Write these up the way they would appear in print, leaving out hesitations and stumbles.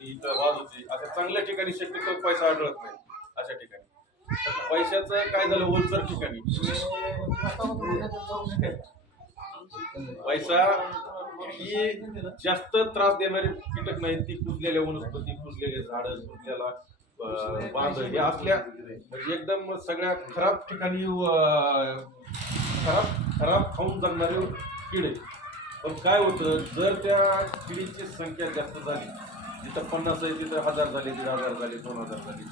इथं बाजूची अशा चांगल्या ठिकाणी शक्यतो पैसा आढळत नाही. अशा ठिकाणी पैशाचं काय झालं ओलसर ठिकाणी पैसा ही जास्त त्रास देणारी कीटक नाही. ती कुजलेल्या वनस्पती, कुजलेले झाडं, कुजलेला बांध हे असल्या म्हणजे एकदम सगळ्या खराब ठिकाणी खराब खराब खाऊन जगणारे किडे. पण काय होतं, जर त्या किडीची संख्या जास्त झाली, जिथं 50 आहे तिथं 1000 झाले, 1500 झाले, 2000 झाले,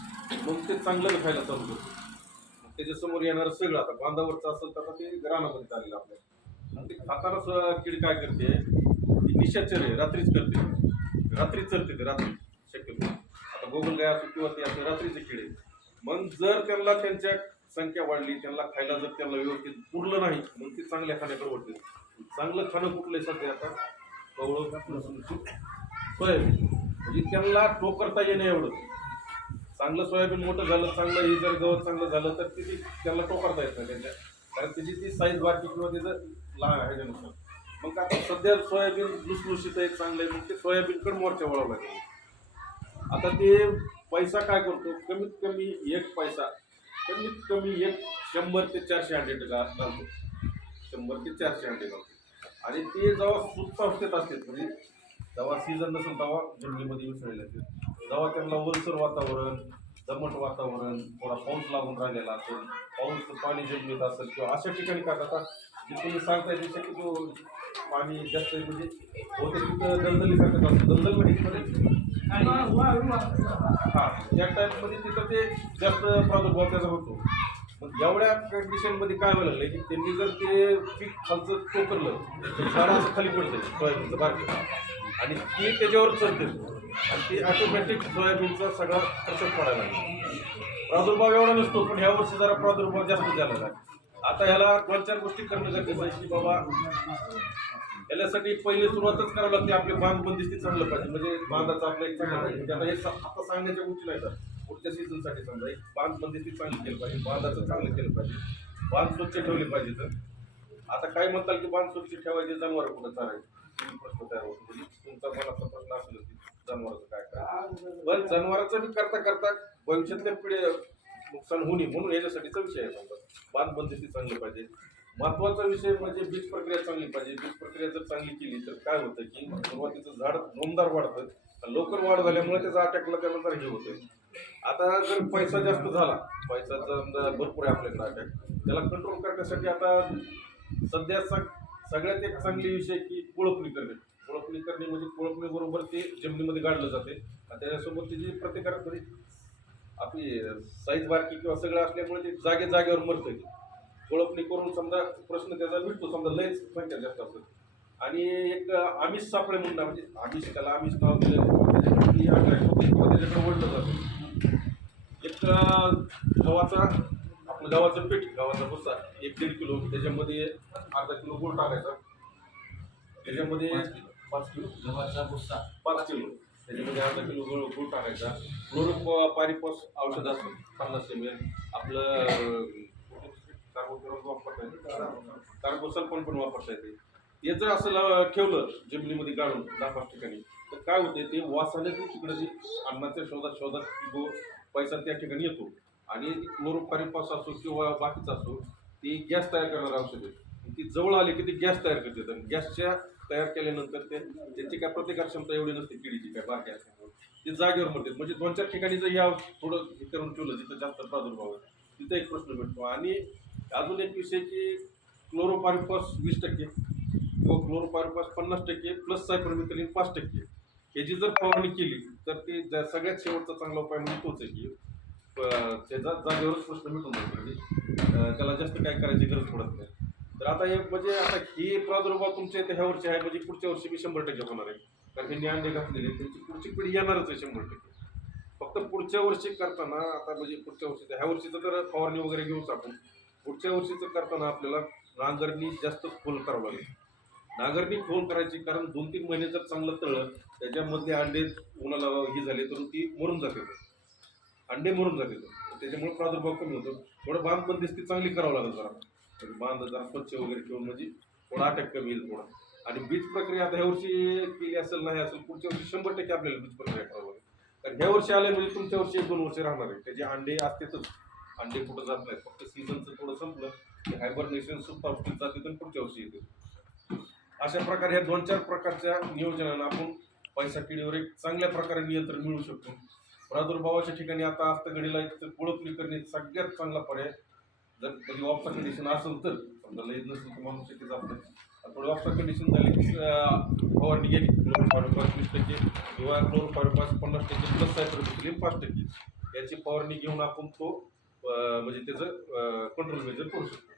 मग ते चांगलं खायला चालू करतो. मग त्याच्यासमोर येणारं सगळं आता बांधावरचं असेल तर ते रानामध्ये चाललेलं आपल्या. आणि ते खातानाच किडी काय करते, ती निशाचर आहे, रात्रीच करते, रात्री चरते ते रात्री शक्यतो. आता गोगलगाय असो किंवा ते असो रात्रीचे किडे. मग जर त्यांना त्यांच्या संख्या वाढली, त्यांना खायला जर त्यांना व्यवस्थित पुरलं नाही, मग ते चांगल्या खाण्याकडे वळते. चांगलं खाणं कुठलंय सध्या आता कवळं सोयाबीन, म्हणजे त्यांना टोकरता येणं एवढं. चांगलं सोयाबीन मोठं झालं, चांगलं हे जर गवत चांगलं झालं तर ते त्यांना टोकरता येत नाही त्यांच्या, कारण त्याची ती साईज बारकी किंवा त्याचं लहान आहे नुसार. मग आता सध्या सोयाबीन लुसलुशीत आहे, चांगलं आहे, मग ते सोयाबीनकडे मोर्चा वळवला लागेल. आता ते पैसा काय करतो, कमीत कमी एक पैसा कमीत कमी 100 ते 400 अंडे घालतो. 100 ते 400 अंडे घालतो. आणि ते जेव्हा सुप्त अवस्थेत असते, म्हणजे जेव्हा सीझन नसेल तेव्हा जमिनीमध्ये मिसळले असते, जेव्हा त्यांना ओलसर वातावरण, दमट वातावरण, थोडा पाऊस लागून राहिलेला असेल, पाऊस पाणी जमिनीत असेल किंवा अशा ठिकाणी काय आता जे तुम्ही सांगताय जसं की तो पाणी जास्त म्हणजे होते तिथं दलदलीसारखं असतं, दलदल म्हणजे हा त्या टाईपमध्ये तिथं ते जास्त प्रादुर्भाव त्याचा होतो. मग एवढ्या कंडिशनमध्ये काय व्हायला लागलं की त्यांनी जर ते पीक खालचं टोकरलं तर झाड असं खाली पडतं सोयाबीनचं बारकं, आणि ती त्याच्यावर चढते आणि ती ऑटोमॅटिक सोयाबीनचा सगळा खर्च पडायला लागला. प्रादुर्भाव एवढा नसतो, पण ह्या वर्षी जरा प्रादुर्भाव जास्त झाला आहे. आता ह्याला 2-4 गोष्टी करणं गरजेचं आहे की बाबा याच्यासाठी पहिले सुरुवातच करावं लागते, आपले बांध बंदिस्ती चांगलं पाहिजे, म्हणजे बांधाचं आपलं एक चांगलं पाहिजे. म्हणजे आता हे आता सांगण्याच्या गोष्टी नाही तर पुढच्या सीझनसाठी समजा एक बांध बंदिस्ती चांगली केलं पाहिजे, बांधाचं चांगलं केलं पाहिजे, बांध स्वच्छ ठेवले पाहिजे. तर आता काय म्हणताल की बांध स्वच्छ ठेवायचे, जनावर कुठं चालायचे प्रश्न तयार होतो. म्हणजे तुमचा मनाचा प्रश्न असेल की जनावरांचं काय करायचं, पण जनावरांचं बी करता करता भविष्यातल्या पिढी नुकसान होऊ नये म्हणून याच्यासाठीचा विषय आहे. समजा बांध बंदिस्ती चांगली पाहिजे. महत्वाचा विषय म्हणजे बीज प्रक्रिया चांगली पाहिजे. बीज प्रक्रिया जर चांगली केली तर काय होतं की सुरुवातीचं झाड जोमदार वाढतं, लवकर वाढ झाल्यामुळे त्याचा अटॅकला त्यानंतर हे होतं. आता जर पैसा जास्त झाला, पैसा जर भरपूर आहे आपल्याकडे अटॅक, त्याला कंट्रोल करण्यासाठी आता सध्या सगळ्यात एक चांगली विषय की कोळपणी करणे. कोळपणी करणे म्हणजे कोळपणी बरोबर ते जमिनीमध्ये गाडलं जाते आणि त्याच्यासोबत त्याची प्रतिकारक आपली साईज बारकी किंवा सगळं असल्यामुळे ते जागेवर मरतं. कोळपणी करून समजा प्रश्न त्याचा मिटतो, समजा लयच संख्या जास्त असते. आणि एक आमिष सापळे म्हणून, म्हणजे आमिष, त्याला आमिष नाव दिलं किंवा त्याच्याकडे ओढलं जातं. एक गव्हाचा आपलं गव्हाचं पीठ, गव्हाचा भुसा 1-1.5 किलो, त्याच्यामध्ये अर्धा किलो गूळ टाकायचा, त्याच्यामध्ये 5 किलो गव्हाचा भुसा 5 किलो, त्याच्यामध्ये अर्धा किलो गूळ टाकायचा. क्लोरोपारिफॉस औषध असतं 50 ml, आपलं कार्बोसल पण वापरता येते. हे जर असं ठेवलं जमिनीमध्ये गाळून 10-5 ठिकाणी, तर काय होते, ते वासाने तिकडे जे अन्नाच्या शोधात पैसा त्या ठिकाणी येतो. आणि क्लोरोपारिफॉस असो किंवा बाकीचा असो, ती गॅस तयार करणारं औषध आहे. ती जवळ आली की ती गॅस तयार करते, तर गॅसच्या तयार केल्यानंतर त्याची काय प्रतिकार क्षमता एवढी नसते किडीची, काय बारकी असल्यामुळे ती जागेवर मरते. म्हणजे 2-4 ठिकाणी जर या थोडं हे करून ठेवलं जिथं जास्त प्रादुर्भाव आहे, तिथं एक प्रश्न भेटतो. आणि अजून एक विषय की क्लोरोपारिफॉस 20% किंवा क्लोरोपारिफॉस 50% प्लस सायपरमेथ्रिन 5%, ह्याची जर फवारणी केली तर ती सगळ्यात शेवटचा चांगला उपाय म्हणजे तोच आहे की त्याचा जागेवरच प्रश्न मिटून जातो. म्हणजे त्याला जास्त काय करायची गरज पडत नाही. तर आता हे म्हणजे आता ही प्रादुर्भाव तुमच्या इथे ह्या वर्षी आहे, म्हणजे पुढच्या वर्षी मी 100% होणार आहे, कारण ह्यांनी अंडे घातलेले, त्यांची पुढची पिढी येणारच आहे 100%. फक्त पुढच्या वर्षी करताना आता म्हणजे पुढच्या वर्षी ह्या वर्षीचं तर फवारणी वगैरे घेऊच आपण, पुढच्या वर्षीचं करताना आपल्याला नांगरणी जास्त खोल करावं लागेल. नांगरणी खोल करायची, कारण 2-3 महिने जर चांगलं तळलं, त्याच्यामध्ये अंडे उन्हाला ही झाले तर ती मरून जाते, अंडे मरून जाते. त्याच्यामुळे प्रादुर्भाव कमी होतो. थोडं बांध बंदिस्ती चांगली करावं लागेल जरा, म्हणजे बांध जरा स्वच्छ वगैरे ठेवून म्हणजे थोडा अटॅक कमी येईल थोडा. आणि बीज प्रक्रिया आता ह्या वर्षी केली असेल नाही असेल, पुढच्या वर्षी 100% आपल्याला बीज प्रक्रिया करावं लागेल. कारण ह्या वर्षी आले म्हणजे तुमच्या वर्षी 1-2 वर्ष राहणार आहे. त्याचे अंडे असतातच, अंडे कुठं जात नाहीत. फक्त सीझनचं थोडं संपलं की हायबरनेशन सुद्धा जाते आणि पुढच्या वर्षी येते. अशा प्रकारे ह्या 2-4 प्रकारच्या नियोजनानं आपण पैसा किडीवर एक चांगल्या प्रकारे नियंत्रण मिळवू शकतो. प्रादुर्भावाच्या ठिकाणी आता घडीला कोळपणी करणे सगळ्यात चांगला पर्याय. जर कधी ऑफचा कंडिशन असेल तर, समजा लई नसेल तर माणूस शक्य जात नाही, थोडी ऑफचा कंडिशन झाली की फवारणी गेली क्लोरोफायरोपास 20% किंवा क्लोरोफायरोपास 50% प्लस सायपरमेथ्रिन 5%, याची फवारणी घेऊन आपण तो म्हणजे त्याचं कंट्रोल मेजर करू शकतो.